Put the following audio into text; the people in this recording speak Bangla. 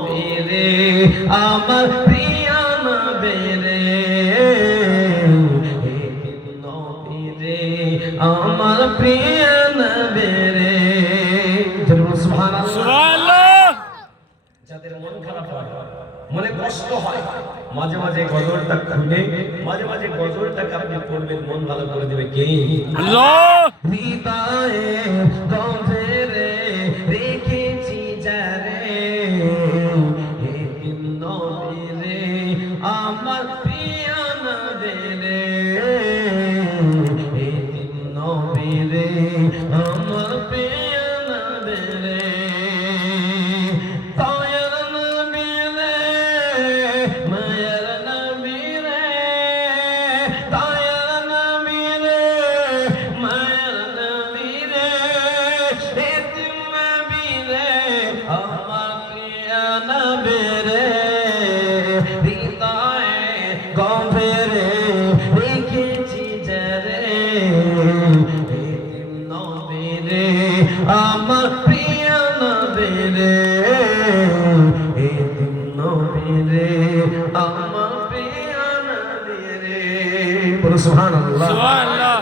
নবী রে আমার প্রিয় নবী রে নবী রে আমার প্রিয় নবী রে সুবহানাল্লাহ সুবহানাল্লাহ যাদের মন খারাপ হয় মনে কষ্ট হয় মাঝে মাঝে গজলটা খুলে মাঝে মাঝে গজলটাকে আপনি পড়বেন মন ভালো করে দেবে কে আল্লাহ হৃদয়ে গভীরে রেখেছি যারে হে নবী রে আমার প্রিয় নবী রে হে নবী রে আমার প্রিয় নবী রে আমার প্রিয় নবী রে নবী রে আমার প্রিয় নবী রে বলো সুবহানাল্লাহ সুবহানাল্লাহ